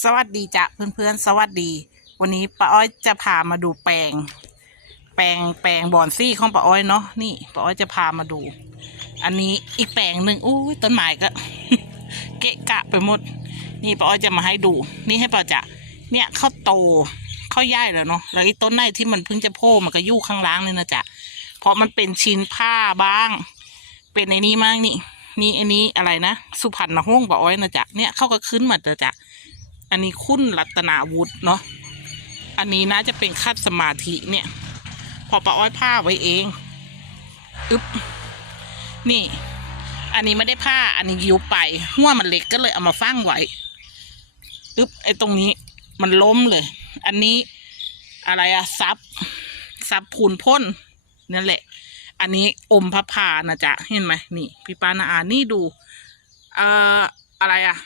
สวัสดีจ้ะเพื่อนๆ สวัสดี วันนี้ป้าอ้อยจะพามาดูแปลง แปลงแปลงบอนซี่ของป้าอ้อยเนาะนี่ป้าอ้อยจะพามาดู อันนี้อีกแปลงหนึ่งอู้ต้นไม้ก็ เกะกะไปหมด นี่ป้าอ้อยจะมาให้ดู นี่ให้ป้าจะเนี่ยเข้าโตเข้าย่ายแล้วเนาะแล้วไอ้ต้นไหนที่มันเพิ่งจะโผล่มันก็ยู่ข้างล่างเลยนะจ๊ะเพราะมันเป็นชิ้นผ้าบ้าง เป็นในนี้มากนี่นี่อันนี้อะไรนะสุพรรณห้องป้าอ้อยนะจ๊ะเนี่ยเข้าก็ขึ้นมาเจ้ะ อันนี้คุณรัตนาวุฒิเนาะ อันนี้น่าจะเป็นคัดสมาธิเนี่ย พอป้าอ้อยผ้าไว้เอง อึ๊บ นี่ อันนี้ไม่ได้ผ้า อันนี้ยุบไป หัวมันเล็กก็เลยเอามาฟังไว้ อึ๊บ ไอ้ตรงนี้มันล้มเลย อันนี้อะไรอะซับ ซับพูนพ่นนั่นแหละ อันนี้อมพระพานะจ๊ะ เห็นไหมนี่ พี่ปานาอานี่ดู เอ่อ อะไรอะ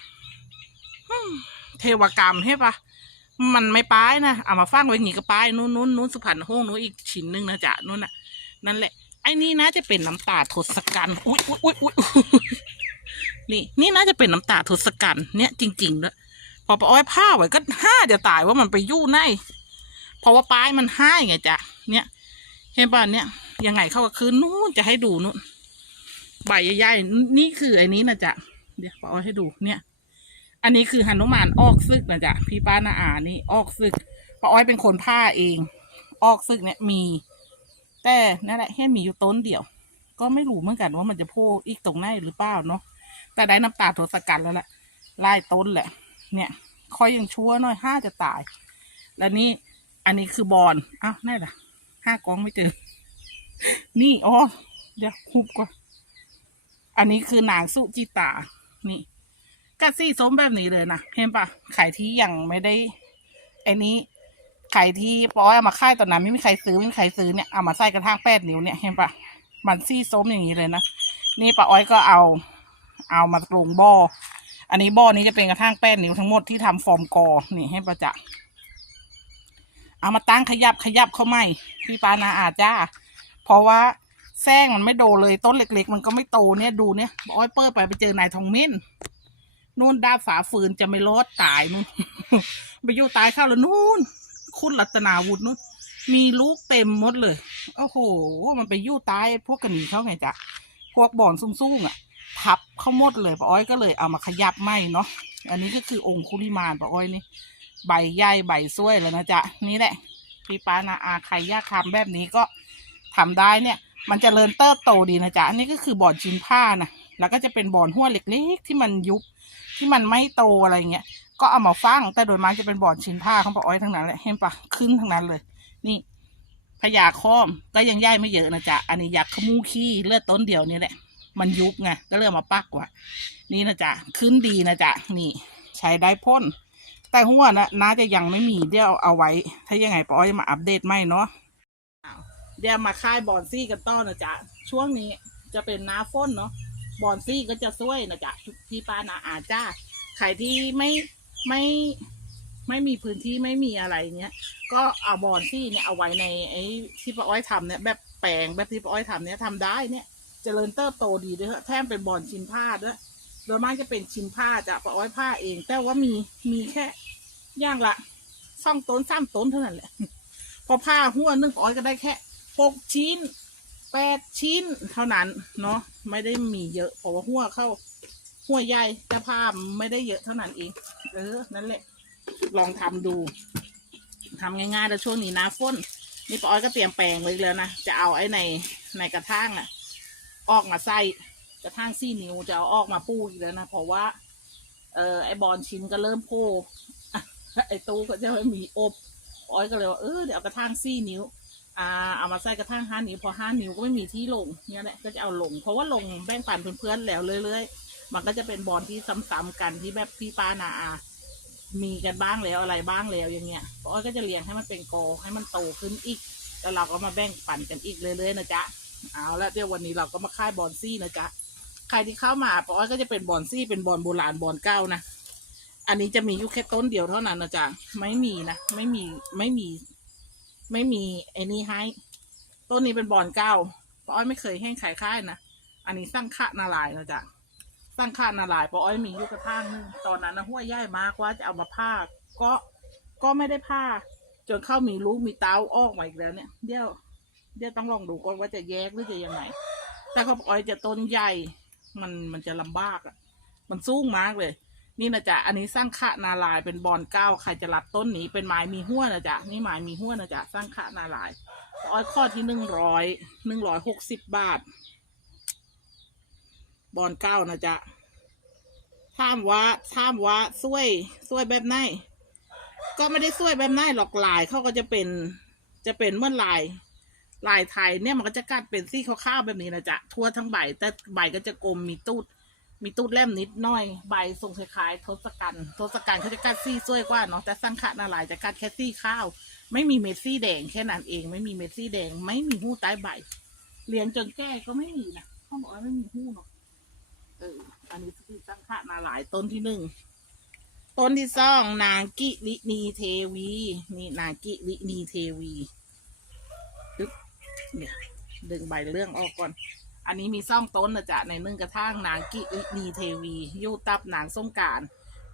เทวกรรมใช่ปะมันไม่ป้ายนะเอามาฟังไว้อย่างงี้ก็ป้ายนู้นนู้นนู้นสุพรรณห้องนู้นอีกชิ้นหนึ่งนะจ๊ะนู้นน่ะ นั่นแหละไอ้นี่น่าจะเป็นน้ำตาทศกัณฐ์อุ้ยอุ้ยอุ้ยอุ้ยนี่นี่น่าจะเป็นน้ำตาทศกัณฐ์เนี่ยจริงๆด้วยพอปาอ้อยผ้าไว้ก็ห้าจะตายว่ามันไปยู่ในเพราะว่าป้ายมันห้าไงจ๊ะเนี่ยเห็นป่ะเนี่ยยังไงเข้ากับคืนนู้นจะให้ดูนู้นใบใหญ่ๆนี่คือไอ้นี้นะจ๊ะเดี๋ยวปอ้อยให้ดูเนี่ย อันนี้คือหนุมานออกซึกนะจ๊ะพี่ป้านาอานี่ออกซึกป้าอ้อยเป็นคนผ้าเอง ออกซึกเนี่ยมี แต่นั่นแหละแค่มีอยู่ต้นเดียว ก็ไม่รู้เหมือนกันว่ามันจะโผล่อีกตรงไหนหรือเปล่าเนาะแต่ได้น้ำตาทศกัณฐ์แล้วแหละไล่ต้นแหละ เนี่ยคอยยังชั่วหน่อยห้าจะตาย แล้วนี่อันนี้คือบอลอ้าวนั่นแหละห้ากองไม่เจอ นี่อ๋อเดี๋ยวหุบก่อนอันนี้คือนางสุจิตา นี่ ก็สีส้มแบบนี้เลยนะเห็นปะไข่ที่ยังไม่ได้ไอ้นี้ไข่ที่ปอยเอามาค่ายตอนนั้นไม่มีใครซื้อไม่มีใครซื้อเนี่ยเอามาใส่กระทางแปดนิ้วเนี่ยเห็นปะมันสีส้มอย่างนี้เลยนะนี่ป้าอ้อยก็เอา เอามาปรุงบ่ออันนี้บ่อนี้จะเป็นกระทางแปดนิ้วทั้งหมดที่ทำฟอร์มกอนี่ให้ประจักษ์เอามาตั้งขยับขยับเข้าไม่พี่ปานาอาจ้า เพราะว่าแซงมันไม่โดเลยต้นเล็ก ๆ มันก็ไม่โตเนี่ยดูเนี่ยปอ้อยเปิดไปไปเจอนายทองมิ้น นู่นดาบฝาฟืนจะไม่รอดตายนู่นไปอยู่ตายเข้าแล้วนู่น คุณรัตนาวุฒินู่นมีลูกเต็มหมดเลย โอ้โห มันไปอยู่ตายพวกกันหนีเขาไงจ๊ะ พวกบ่อนซุ่งๆอะ ทับเข้าหมดเลยป้าอ้อยก็เลยเอามาขยับไม่เนาะ อันนี้ก็คือองคุลิมานป้าอ้อยนี่ ใบใหญ่ใบสวยแล้วนะจ๊ะ นี่แหละ พี่ป้านาอาใครอยากทำแบบนี้ก็ทำได้เนี่ย มันจเจริญเติบโตดีนะจ๊ะ อันนี้ก็คือบ่อนชิ้นผ้านะ แล้วก็จะเป็นบ่อนหัวเล็กๆที่มันยุบ ที่มันไม่โตอะไรเงี้ยก็เอามาฟังแต่โดยมากจะเป็นบอร์ดชิ้นผ้าของป้าอ้อยทั้งนั้นแหละเห็นปะขึ้นทั้งนั้นเลย นี่พญาค้อมก็ยังย่ายไม่เยอะนะจ๊ะอันนี้อยักขมูขี้เลือดต้นเดียวนี่แหละ มันยุบไงก็เลยเอมาปักว่านี่นะจ๊ะขึ้นดีนะจ๊ะนี่ ใช้ได้พ่นแต่หัวนะน่าจะยังไม่มีเดี๋ยวเอาไว้ ถ้ายังไงปอ้อยมาอัปเดตไหมเนาะเดี๋ยวมาค่ายบอนซี่กันต่อนะจ๊ะช่วงนี้จะเป็นหน้าฝนเนาะ บอนซี่ก็จะช่วยนะจ๊ะพี่ป้านาอาจ้าใครที่ไม่ไม่ไม่มีพื้นที่ไม่มีอะไรเนี้ยก็เอาบอนซี่เนี่ยเอาไว้ในไอ้ที่ป้าอ้อยทำเนี่ยแบบแปลงแบบที่ป้าอ้อยทำเนี่ยทำได้เนี่ยเจริญเติบโตดีด้วยแถมเป็นบอนชิ้นผ้าด้วยโดยมากจะเป็นชิ้นผ้าจะป้าอ้อยผ้าเอง แต่ว่ามีมีแค่ย่างละสองต้นสามต้นเท่านั้นแหละพอผ้าหัวนึงป้าอ้อยก็ได้แค่หกชิ้นแปดชิ้นเท่านั้นเนาะ ไม่ได้มีเยอะเพราะว่าหัวเข้า หัวใหญ่แต่ผ้าไม่ได้เยอะเท่านั้นเอง เออ นั่นแหละ ลองทำดูทำง่ายๆแล้วช่วงนี้นะฝนนี่ป้าอ้อยก็เตรียมแปลงไว้แล้วนะ จะเอาไอ้ในในกระถางอะ ออกมาใส่กระถางซี่นิ้วจะเอาออกมาปูอีกแล้วนะ เพราะว่า เออไอบอลชิ้นก็เริ่มโผล่ไอตู้ก็จะไม่มีอบ อ้อยก็เลยว่าเออเดี๋ยวเอากระถางซี่นิ้ว อ่าเอามาใส่กระทั่งห้านิ้วพอห้านิ้วก็ไม่มีที่ลงเนี่ยแหละก็จะเอาลง เพราะว่าลงแบ่งปันเพื่อนๆแล้วเรื่อยๆ มันก็จะเป็นบอลที่ซ้ำๆกันที่แบบพี่ป้านาอามีกันบ้างแล้วอะไรบ้างแล้วอย่างเงี้ยป้าอ้ยก็จะเลี้ยงให้มันเป็นโกให้มันโตขึ้นอีก แล้วเราก็มาแบ่งปันกันอีกเรื่อยๆนะจ๊ะเอาละเดี๋ยววันนี้เราก็มาค่ายบอลซี่นะจ๊ะใครที่เข้ามาป้าอ้อยก็จะเป็นบอลซี่เป็นบอลโบราณบอลเก้านะอันนี้จะมีอยู่แค่ต้นเดียวเท่านั้นนะจ๊ะไม่มีนะไม่มีไม่มี ไม่มีไอ้นี่ให้ ต้นนี้เป็นบอนเก้าป้าอ้อยไม่เคยแห้งขายค่ายนะ อันนี้สร้างคะนาลายนะจ๊ะสร้างคานาลายปออ้อยมียู่กระทั่งนึงตอนนั้นนะห้วยใหญ่มากว่าจะเอามาผ้าก็ก็ไม่ได้ผ้าจนเข้ามีลูกมีเต้าออกมาอีกแล้วเนี่ย เดี๋ยว เดี๋ยวต้องลองดูก่อนว่าจะแยกหรือจะยังไง แต่เขาบอกอ้อยจะต้นใหญ่ มันมันจะลำบากอะ มันสูงมากเลย นี่นะจ๊ะอันนี้สร้างขะนาลายเป็นบอนเก้าใครจะรับต้นนี้เป็นไม้มีหัวนะจ๊ะนี่ไม้มีหัวนะจ๊ะสร้างขะนาลายอ้อยข้อที่หนึ่งร้อยหนึ่งร้อยหกสิบบาท บอนเก้านะจ๊ะถามว่าถามว่าช่วยช่วยแบบไหนก็ไม่ได้ช่วยแบบไหนหรอกลายเขาก็จะเป็นจะเป็นเมื่อลายลายไทยเนี่ยมันก็จะกัดเป็นซี่ขาวๆแบบนี้นะจ๊ะทั่วทั้งใบแต่ใบก็จะกลมมีตูด มีตูดเล่มนิดหน้อย ใบทรงคล้ายๆทศกัณฐ์ทศกัณฐ์เขาจะกัดซี่สวยกว่าเนาะแต่สังขะนาลายจะกัดแค่ซี่ข้าว ไม่มีเม็ดซี่แดงแค่นั้นเอง ไม่มีเม็ดซี่แดง ไม่มีหู้ใต้ใบเลี้ยงจนแก่ก็ไม่มีนะเขาบอกว่าไม่มีหู้เนาะเออ อันนี้คือสังขะนาลายต้นที่หนึ่งต้นที่สองนางกิรินีเทวี นี่นางกิรินีเทวีดึกเนี่ยดึงใบเรื่องออกก่อน อันนี้มีซ่องต้นนะจ๊ะในนึ่งกระทั่งนางกิรินีเทวียูตับนางส้มการ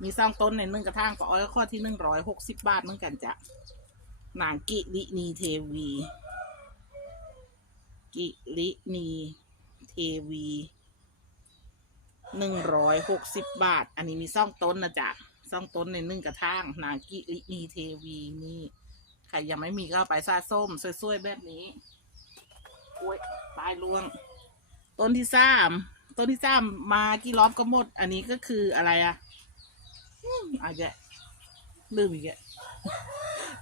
มีซ่องต้นในนึ่งกระทั่งก็อ้อยข้อที่หนึ่งร้อยหกสิบบาทเหมือนกันจ้ะนางกิรินีเทวี กิรินีเทวีหนึ่งร้อยหกสิบบาท อันนี้มีซ่องต้นนะจ๊ะซ่องต้นในนึ่งกระทั่งนางกิรินีเทวีนี่ใครยังไม่มีก็ไปซาส้มสวยๆแบบนี้โอ้ยตายล่วง ต้นที่สามต้นที่สามมากี่รอบก็หมด อันนี้ก็คืออะไรอะอืมอาจจะลืมอีกอะ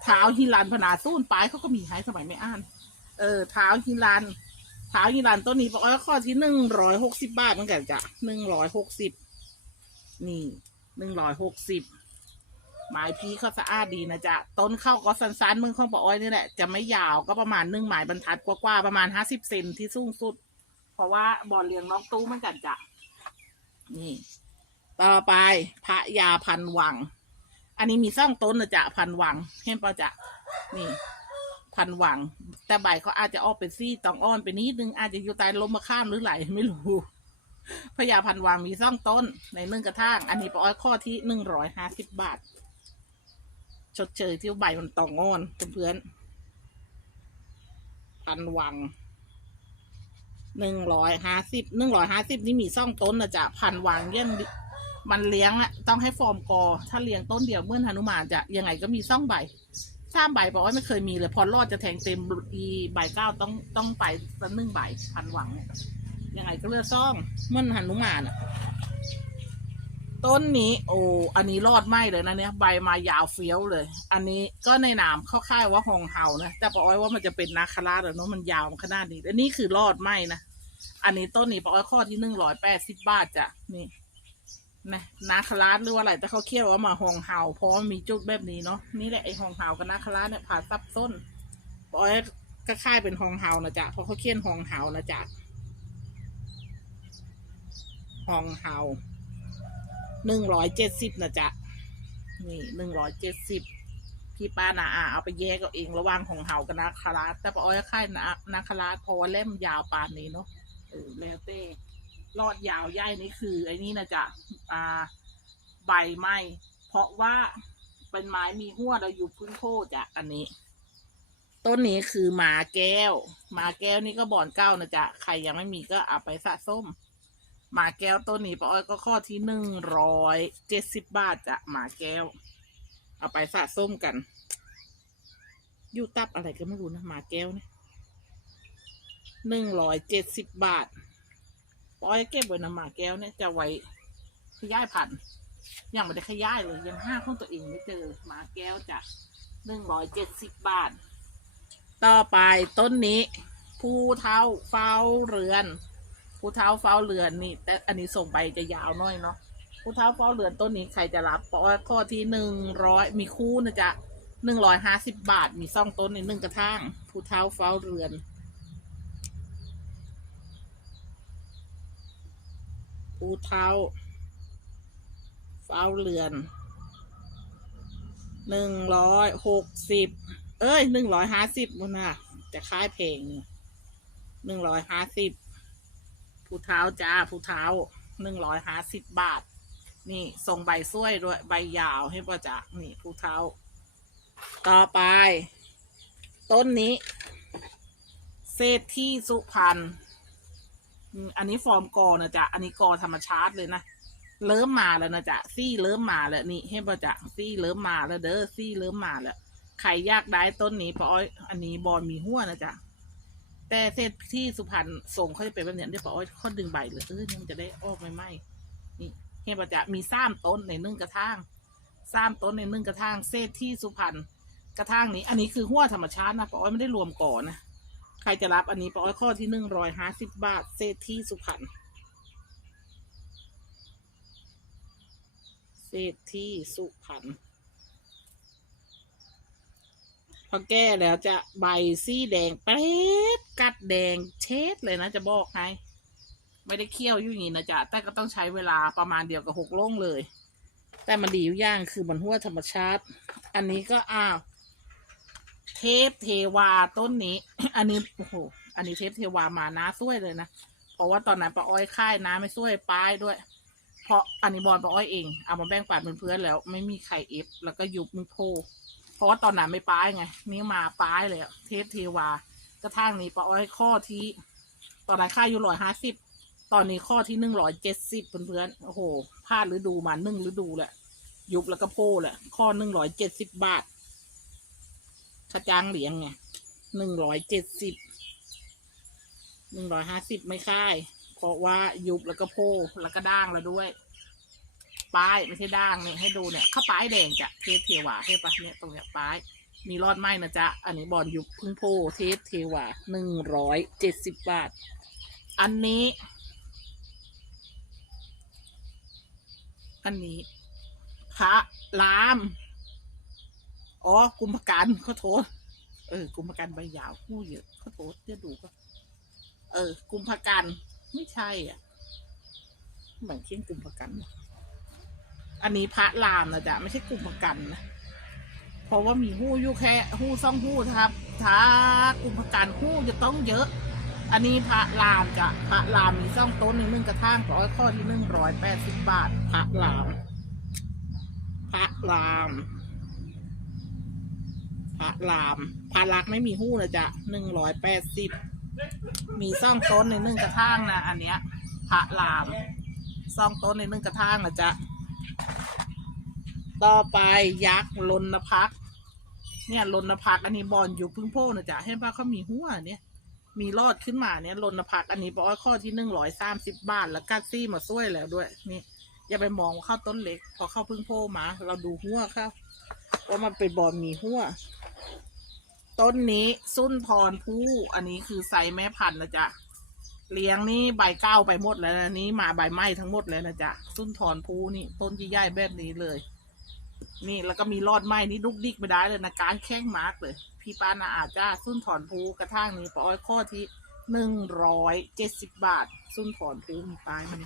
เท้าฮิรันพนาสู้นปลายเขาก็มีให้สมัยไม่อ่าน เออเท้าฮิรันเท้าฮิรันต้นนี้บอกว่าข้อที่หนึ่งร้อยหกสิบบาทเหมือนกันจ้ะหนึ่งร้อยหกสิบนี่หนึ่งร้อยหกสิบไม้พีเขาสะอาดดีนะจ๊ะ ต้นเข้าก็สั้นๆมึงของปออ้อยนี่แหละ จะไม่ยาวก็ประมาณหนึ่งหมายบรรทัดกว่าๆประมาณห้าสิบเซนที่สูงสุด ราะว่าบ่อเลี้ยงน้องตู้เหมือนกันจ้ะนี่ ต่อไปพระยาพันวัง อันนี้มีซ่องต้นนะจ๊ะพันวังเห็นปะจ๊ะนี่ พันวัง แต่ใบเขาอาจจะออกเป็นซี่ตองอ้อนไปนิดนึงอาจจะอยู่ใต้ลมมาข้ามหรือไหลไม่รู้พญาพันวังมีซ่องต้นในนึ่งกระทั่ง อันนี้ปออ้อยข้อที่หนึ่งร้อยห้าสิบบาท ชดเชยที่ใบมันตองอ้อนเพื่อนพันวัง หนึ่งร้อยห้าสิบหนึ่งร้อยห้าสิบนี่มีซ่องต้นนะจ๊ะพันวางเยี่ยนมันเลี้ยงอะต้องให้ฟอร์มกอ ถ้าเลี้ยงต้นเดียวเมื่อหนุมานจะยังไงก็มีซ่องใบสร้างใบบอกว่าไม่เคยมีเลย พอรอดจะแทงเต็มอีใบเก้าต้องต้องไปสักหนึ่งใบพันหวังเนี่ยยังไงก็เลือกซ่องเมื่อหนุมานอะ ต้นนี้ โอ้อันนี้รอดไหมเลยนะเนี่ยใบมายาวเฟี้ยวเลย อันนี้ก็ในนามเข้าค่ายว่าหองเห่านะแต่บอกไว้ว่ามันจะเป็นนาคาราชเหรอเนาะมันยาวขนาดนี้อันนี้คือรอดไหมนะอันนี้ต้นนี้ปอ้อยข้อที่หนึ่งร้อยแปดสิบบาทจ้ะนี่นะนาคราหรือว่าอะไรแต่เขาเคี่ยวว่ามาหองเห่าเพราะมีจุดแบบนี้เนาะนี่แหละไอหองเห่ากับนาคราเนี่ยผ่าซับต้นปอยก็ค่ายเป็นหองเห่านะจ๊ะเพราะเขาเคี่ยนหองเห่านะจ๊ะหองเห่า หนึ่งร้อยเจ็ดสิบนะจ๊ะ นี่หนึ่งร้อยเจ็ดสิบพี่ป้านาอาเอาไปแยกเอาเองระหว่างของเห่ากับนาคราชแต่ปอ้อยค่ายนานาคราชเพราะว่าเล่มยาวปานนี้เนาะเออแล้วเต้รอดยาวใหญ่นี่คือไอ้นี่นะจ๊ะอ่าใบไหมเพราะว่าเป็นไม้มีหัวเราอยู่พื้นโพจ้ะอันนี้ ต้นนี้คือหมาแก้วหมาแก้วนี่ก็บ่อนเก้านะจ๊ะใครยังไม่มีก็เอาไปสะส้ม หมาแก้วต้นนี้ป้าอ้อยก็ข้อที่หนึ่งร้อยเจ็ดสิบบาทจ้ะหมาแก้ว เอาไปสะส้มกันยูตับอะไรก็ไม่รู้นะหมาแก้วเนี่ยหนึ่งร้อยเจ็ดสิบบาทปอยเก็บไว้น้ำหมาแก้วเนี่ยจะไว้ขยายพันธุ์ยังไม่ได้ขยายเลยยังห้าของตัวเองไม่เจอหมาแก้วจ้ะหนึ่งร้อยเจ็ดสิบบาท ต่อไปต้นนี้ภูเท้าเฝ้าเรือน ภูเท้าเฝ้าเรือนนี่ แต่อันนี้ส่งไปจะยาวน่อยเนาะภูเท้าเฝ้าเรือนต้นนี้ใครจะรับ เพราะว่าข้อที่หนึ่งร้อยมีคู่นะจ๊ะหนึ่งร้อยห้าสิบบาท มีซ่องต้นในหนึ่งกระทั่งภูเท้าเฝ้าเรือนภูเท้าเฝ้าเรือนหนึ่งร้อยหกสิบเอ้ยหนึ่งร้อยห้าสิบมันน่ะจะค่ายเพลงหนึ่งร้อยห้าสิบ ภูเท้าจ้าภูเท้าหนึ่งร้อยห้าสิบบาท นี่ส่งใบซ้วยด้วยใบยาวให้ประจักษ์นี่ผู้เท้า ต่อไป ต้นนี้ เศรษที่สุพรรณอันนี้ฟอร์มกอนะจ๊ะ อันนี้กอธรรมชาติเลยนะ เริ่มมาแล้วนะจ๊ะ ซี่เริ่มมาแล้วนี่ให้ประจักษ์ซี่เริ่มมาแล้วเด้อ ซี่เริ่มมาแล้ว ใครอยากได้ต้นนี้ปะอ้อย อันนี้บอลมีหัวนะจ๊ะ แต่เศษที่สุพรรณส่งเขาจะเป็นแบบเนี้ยเดี๋ยวปะอ้อยเขาดึงใบเลยเออนี่มันจะได้ออกไม่ไหมนี่เห็นปะจะมีซ้ามต้นในนึ่งกระทั่งซ้ามต้นในนึ่งกระทั่งเศษที่สุพรรณกระทั่งนี้ อันนี้คือหัวธรรมชาตินะปะอ้อยไม่ได้รวมก่อนนะใครจะรับอันนี้ปะอ้อยข้อที่หนึ่งร้อยห้าสิบบาท เศษที่สุพรรณเศษที่สุพรรณพอแก้แล้วจะใบสีแดงเป๊ดกัด แดงเช็ดเลยนะจะบอกให้ไม่ได้เคี่ยวอยู่อย่างนี้นะจ๊ะแต่ก็ต้องใช้เวลาประมาณเดียวกับหกโล่งเลย แต่มันดีอยู่อย่างคือมันหัวธรรมชาติ อันนี้ก็อ้าวเทพเทวาต้นนี้ อันนี้โอ้โหอันนี้เทพเทวามาน้าช่วยเลยนะเพราะว่าตอนนั้นป้าอ้อยค่ายน้าไม่ช่วยป้ายด้วย เพราะอันนี้บอลป้าอ้อยเองเอามาแบ่งปันเพื่อนๆแล้ว ไม่มีใครเอฟแล้วก็ยุบมือโพเพราะว่าตอนนั้นไม่ป้ายไงนี่มาป้ายเลยเทพเทวา กระทั่งนี้ป้าอ้อยข้อที่ ตอนนั้นค่าอยู่ร้อยห้าสิบตอนนี้ข้อที่หนึ่งร้อยเจ็ดสิบเพื่อนๆโอ้โหพลาดฤดูมาหนึ่งฤดูแหละยุบแล้วก็โพแหละข้อหนึ่งร้อยเจ็ดสิบบาทขจ้างเหลียงไงหนึ่งร้อยเจ็ดสิบหนึ่งร้อยห้าสิบไม่ค่าย เพราะว่ายุบแล้วก็โพแล้วก็ด่างแล้วด้วยป้ายไม่ใช่ด่างเนี่ยให้ดูเนี่ยข้าป้ายแดงจะเทเทวาเทพปะเนี่ยตรงเนี้ยป้าย มีรอดไหมนะจ๊ะ อันนี้บอลยุคพึ่งโพเทพเทวาหนึ่งร้อยเจ็ดสิบบาท อันนี้ อันนี้พระราม อ๋อ กุมภกันขอโทษ เออ กุมภกันใบยาวผู้เยอะขอโทษเดี๋ยวดูก็ เออ กุมภกันไม่ใช่อะเหมือนเที่ยงกุมภกัน อันนี้พระรามนะจ๊ะ ไม่ใช่กุมประกันนะ เพราะว่ามีหู้อยู่แค่หู้ซ่องหู้ครับถ้ากุมประกันหู้จะต้องเยอะ อันนี้พระรามจะพระรามมีซ่องต้นหนึ่งนึงกระทั่งร้อยข้อที่หนึ่งร้อยแปดสิบบาท พระราม พระรามพระรามพระลักไม่มีหู้นะจ๊ะหนึ่งร้อยแปดสิบมีซ่องต้นในหนึ่งกระทั่งนะอันเนี้ยพระรามซ่องต้นในหนึ่งกระทั่งนะจ๊ะต่อไปยักษ์ลนพัก เนี่ยลนพักอันนี้บอลอยู่พึ่งโพนะจ๊ะให้ป้าเขามีหัวเนี่ย มีรอดขึ้นมาเนี่ยลนพักอันนี้บอกว่าข้อที่หนึ่งร้อยสามสิบบาท แล้วกัดซี่มาช่วยแล้วด้วย นี่ อย่าไปมองว่าเข้าต้นเล็ก พอเข้าพึ่งโพมา เราดูหัวเข้าว่ามันเป็นบอลมีหัวต้นนี้สุนทรผู้อันนี้คือไซส์แม่พันธุ์นะจ๊ะเลี้ยงนี่ใบเก้าไปหมดแล้วนะนี้มาใบไม้ทั้งหมดแล้วนะจ๊ะสุนทรผู้นี่ต้นใหญ่ๆแบบนี้เลย นี่แล้วก็มีรอดไม้นี่ดุกดิกไม่ได้เลยนะการแข้งมาร์กเลย พี่ปานาอาจ้าสุนถอนภูกระทั่งนี้ปออ้อยข้อที่หนึ่งร้อยเจ็ดสิบบาท สุนถอนภูมีป้ายมัน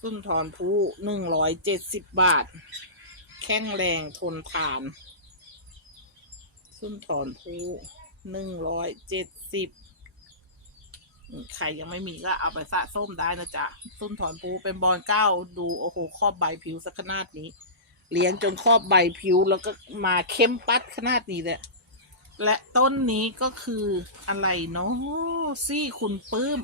สุนถอนภูหนึ่งร้อยเจ็ดสิบบาท แข็งแรงทนทาน สุนถอนภูหนึ่งร้อยเจ็ดสิบ ใครยังไม่มีก็เอาไปสะส้มได้นะจ๊ะสุนถอนภูเป็นบอลเก้าดูโอ้โหครอบใบผิวสักขนาดนี้ เลี้ยงจนครอบใบผิวแล้วก็มาเข้มปัดขนาดนี้เลยและต้นนี้ก็คืออะไรเนาะซี่ขุนปื้ม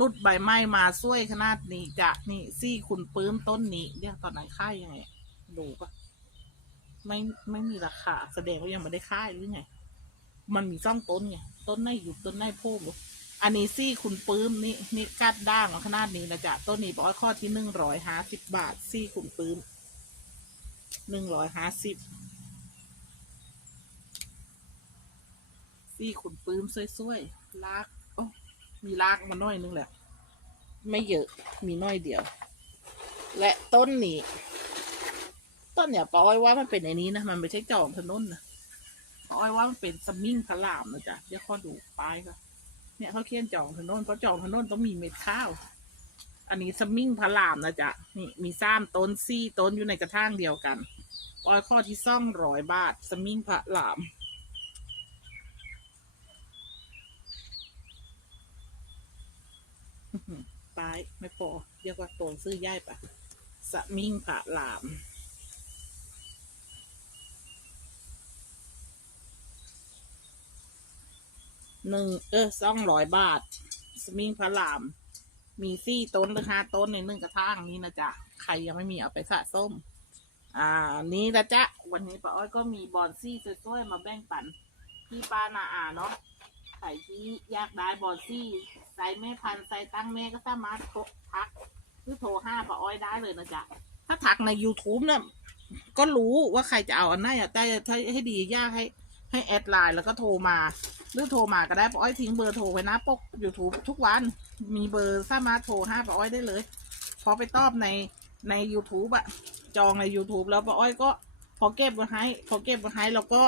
รุดใบไม้มาช่วยขนาดนี้จะนี่ซี่ขุนปื้มต้นนี้เนี่ยตอนไหนค่ายยังไงดูปะไม่ไม่มีราคา แสดงว่ายังไม่ได้ค่ายหรือไง มันมีซ่องต้นไงต้นไหนอยู่ต้นไหนโพกอยู่อั อันนี้ซี่ขุนปื้มนี่นี่กัดด่างมาขนาดนี้นะจ๊ะต้นนี้บอกว่าข้อที่หนึ่งร้อยห้าสิบบาทซี่ขุนปื้มหนึ่งร้อยห้าสิบซี่ขุนปื้มสวยๆลากโอ้มีลากมาน้อยนึงแหละ ไม่เยอะมีน้อยเดียว และต้นนี้ ต้นเนี่ยปาอ้อยว่ามันเป็นไอ้นี้นะมันไม่ใช่จอมถนนนะปาอ้อยว่ามันเป็นสมิงพระรามนะจ๊ะเดี๋ยวข้อดูป้ายก็ เนี่ยเขาเขียนจองถนนเพราะจองถนนต้องมีเม็ดข้าว อันนี้สมิงพระรามนะจ๊ะนี่มีซ้ำต้นซี่ต้นอยู่ในกระถางเดียวกันออยข้อที่ซ่องร้อยบาท สมิงพระรามอื้อหือปลายไม่พอเรียกว่าโตนซื้อย่ายปะสมิงผาหลาม หนึ่งเออสองร้อยบาท สมิงพระราม มีซี่ต้นหรือห้าต้นในหนึ่งกระถางนี้นะจ๊ะ ใครยังไม่มีเอาไปสะส้ม อ่า นี้นะจ๊ะ วันนี้ป้าอ้อยก็มีบอนซี่สวยๆมาแบ่งปันพี่ป้านาอาเนาะใครที่อยากได้บอนซี่ใส่แม่พันธุ์ใส่ตั้งแม่ก็สามารถทรทักหรือโทรห้าป้าอ้อยได้เลยนะจ๊ะ ถ้าทักใน YouTube เนี่ยก็รู้ว่าใครจะเอาอันไหนอะแต่ถ้าให้ดียากให้ ให้แอดไลน์แล้วก็โทรมา หรือโทรมาก็ได้ป้าอ้อยทิ้งเบอร์โทรไว้นะปก YouTube ทุกวันมีเบอร์สามารถโทรห้าป้าอ้อยได้เลยพอไปตอบในใน YouTube อะจองใน YouTube แล้วป้าอ้อยก็พอเก็บไว้ให้พอเก็บไว้ให้แล้วก็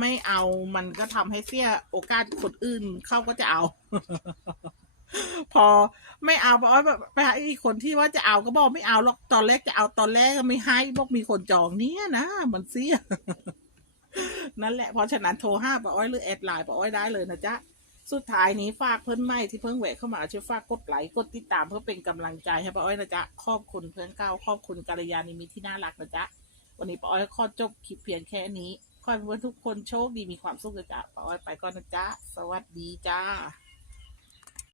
ไม่เอามันก็ทำให้เสียโอกาสคนอื่นเขาก็จะเอา พอไม่เอาป้าอ้อยไปหาอีกคนที่ว่าจะเอาก็บอกไม่เอาหรอกตอนแรกจะเอาตอนแรกก็ไม่ให้บอกมีคนจองเนี่ยนะมันเสีย นั่นแหละเพราะฉะนั้นโทรห้าป้าอ้อยหรือแอดไลน์ป้าอ้อยได้เลยนะจ๊ะสุดท้ายนี้ฝากเพื่อนใหม่ที่เพิ่งแหวกเข้ามาช่วยฝากกดไลค์กดติดตามเพื่อเป็นกำลังใจให้ป้าอ้อยนะจ๊ะขอบคุณเพื่อนเก้าขอบคุณกัลยาณิมิตที่น่ารักนะจ๊ะวันนี้ป้าอ้อยขอจบคลิปเพียงแค่นี้ขอให้เพื่อนทุกคนโชคดีมีความสุขนะจ๊ะป้าอ้อยไปก่อนนะจ๊ะสวัสดีจ้า